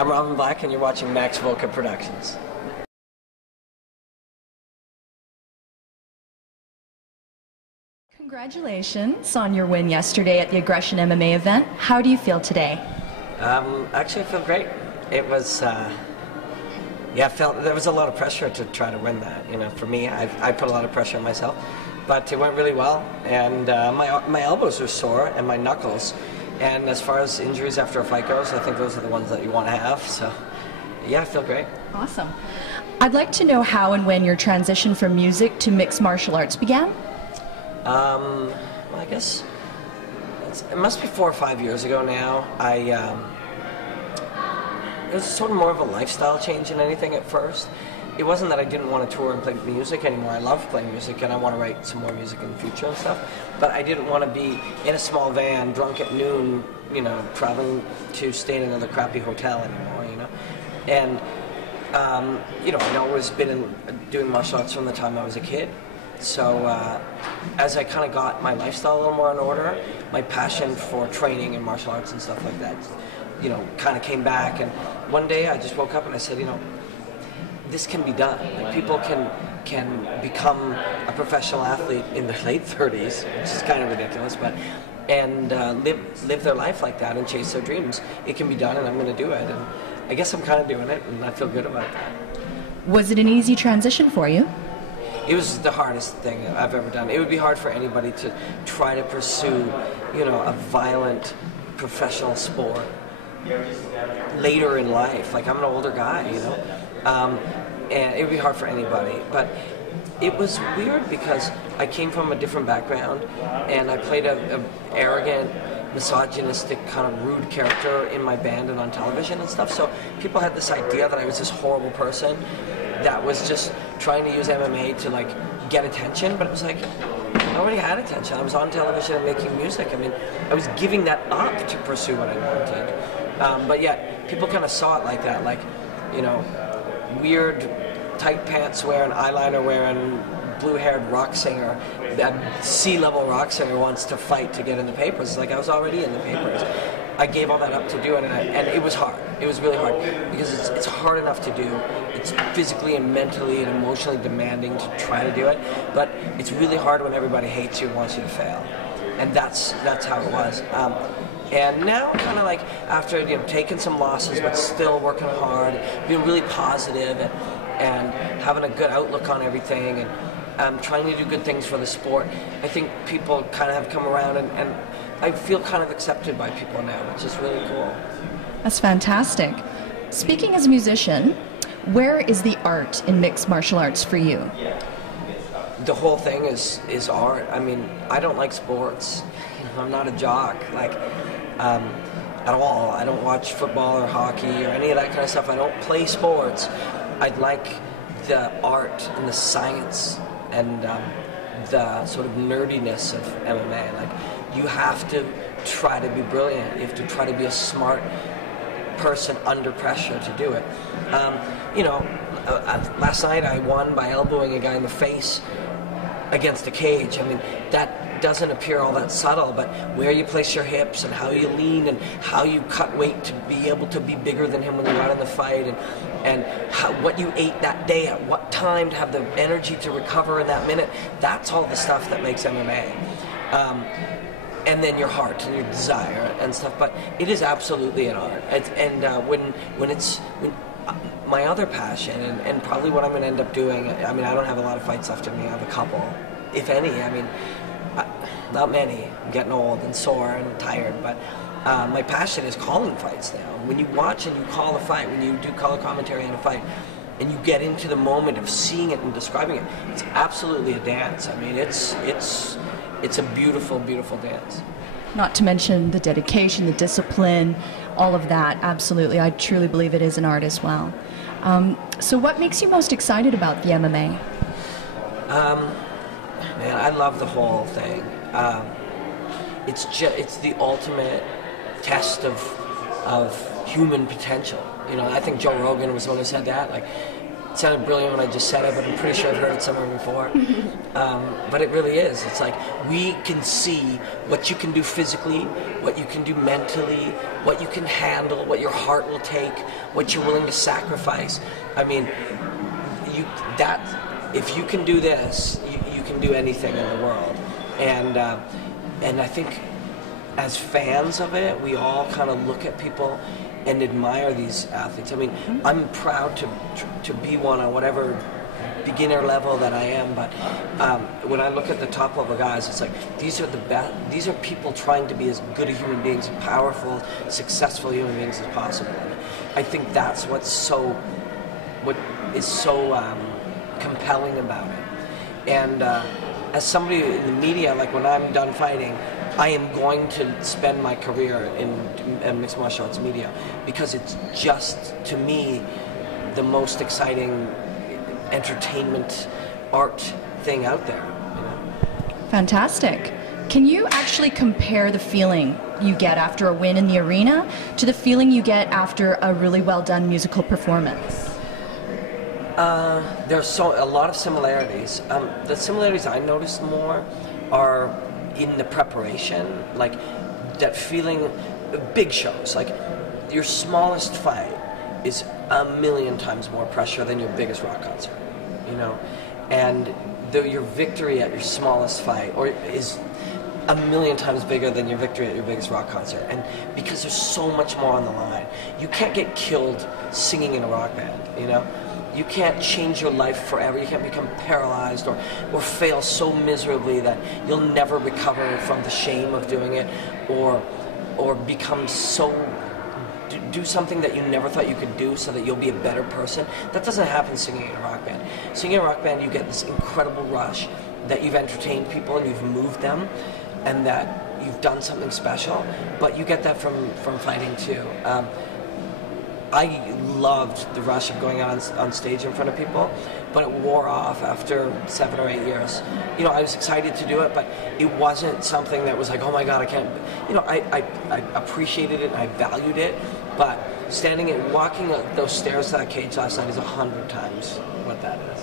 I'm Robin Black, and you're watching VOGA Productions. Congratulations on your win yesterday at the Aggression MMA event. How do you feel today? Actually, I feel great. It was, yeah, I felt there was a lot of pressure to try to win that. You know, for me, I put a lot of pressure on myself, but it went really well. And my elbows are sore and my knuckles. And as far as injuries after a fight goes, I think those are the ones that you want to have. So, yeah, I feel great. Awesome. I'd like to know how and when your transition from music to mixed martial arts began. Well, I guess it must be 4 or 5 years ago now. It was sort of more of a lifestyle change than anything at first. It wasn't that I didn't want to tour and play music anymore. I love playing music and I want to write some more music in the future and stuff. But I didn't want to be in a small van, drunk at noon, you know, traveling to stay in another crappy hotel anymore, you know. And, you know, I'd always been doing martial arts from the time I was a kid. So as I kind of got my lifestyle a little more in order, my passion for training and martial arts and stuff like that, you know, kind of came back. And one day I just woke up and I said, you know, this can be done. Like, people can become a professional athlete in their late 30s, which is kind of ridiculous, but and live their life like that and chase their dreams. It can be done, and I'm going to do it. And I guess I'm kind of doing it, and I feel good about that. Was it an easy transition for you? It was the hardest thing I've ever done. It would be hard for anybody to try to pursue, you know, a violent professional sport later in life. Like, I'm an older guy, you know, and it would be hard for anybody. But it was weird because I came from a different background, and I played a arrogant, misogynistic, kind of rude character in my band and on television and stuff. So people had this idea that I was this horrible person that was just trying to use MMA to, like, get attention. But it was like, I already had attention. I was on television and making music. I mean, I was giving that up to pursue what I wanted. But yet, people kind of saw it like that, like, you know, weird tight pants wearing, eyeliner wearing, blue-haired rock singer, that C-level rock singer wants to fight to get in the papers. Like, I was already in the papers. I gave all that up to do it, and it was hard. It was really hard because it's hard enough to do. It's physically and mentally and emotionally demanding to try to do it, but it's really hard when everybody hates you and wants you to fail. And that's how it was. And now, kind of like, after, you know, taking some losses but still working hard, being really positive and having a good outlook on everything, and trying to do good things for the sport, I think people kind of have come around, and I feel kind of accepted by people now, which is really cool. That's fantastic. Speaking as a musician, where is the art in mixed martial arts for you? The whole thing is art. I mean, I don't like sports. I'm not a jock, like, at all. I don't watch football or hockey or any of that kind of stuff. I don't play sports. I'd like the art and the science and the sort of nerdiness of MMA. Like, you have to try to be brilliant. You have to try to be a smart person under pressure to do it. You know, last night I won by elbowing a guy in the face against a cage. I mean, that doesn't appear all that subtle, but where you place your hips and how you lean and how you cut weight to be able to be bigger than him when you run in the fight, and what you ate that day, at what time to have the energy to recover in that minute, that's all the stuff that makes MMA. And then your heart and your desire and stuff, but it is absolutely an art. When my other passion, and probably what I'm going to end up doing, I mean, I don't have a lot of fights left in me. I have a couple, if any. I mean, not many. I'm getting old and sore and tired, but my passion is calling fights now. When you watch and you call a fight, when you do color commentary on a fight, and you get into the moment of seeing it and describing it, it's absolutely a dance. I mean, it's a beautiful, beautiful dance. Not to mention the dedication, the discipline, all of that. Absolutely. I truly believe it is an art as well. So what makes you most excited about the MMA? Man, I love the whole thing. It's the ultimate test of human potential. You know, I think Joe Rogan was the one who said that. Like, It sounded brilliant when I just said it, but I'm pretty sure I've heard it somewhere before. But it really is. It's like we can see what you can do physically, what you can do mentally, what you can handle, what your heart will take, what you're willing to sacrifice. I mean, if you can do this, you can do anything in the world. And I think as fans of it, we all kind of look at people and admire these athletes. I mean, I'm proud to be one on whatever beginner level that I am, but when I look at the top level guys, it's like these are the best. These are people trying to be as good a human beings, as powerful, successful human beings as possible. And I think that's what is so compelling about it. And as somebody in the media, like when I'm done fighting, I am going to spend my career in mixed martial arts media because it's just, to me, the most exciting entertainment art thing out there. You know? Fantastic. Can you actually compare the feeling you get after a win in the arena to the feeling you get after a really well done musical performance? There's a lot of similarities. The similarities I notice more are in the preparation, like that feeling. Big shows, like your smallest fight is a million times more pressure than your biggest rock concert, you know, and your victory at your smallest fight is a million times bigger than your victory at your biggest rock concert. And because there's so much more on the line, you can't get killed singing in a rock band, you know. You can't change your life forever. You can't become paralyzed or fail so miserably that you'll never recover from the shame of doing it, or become do something that you never thought you could do so that you'll be a better person. That doesn't happen singing in a rock band. Singing in a rock band, you get this incredible rush that you've entertained people and you've moved them and that you've done something special, but you get that from fighting too. I loved the rush of going on stage in front of people, but it wore off after 7 or 8 years. You know, I was excited to do it, but it wasn't something that was like, oh my God, I can't. You know, I appreciated it and I valued it, but walking those stairs to that cage last night is 100 times what that is.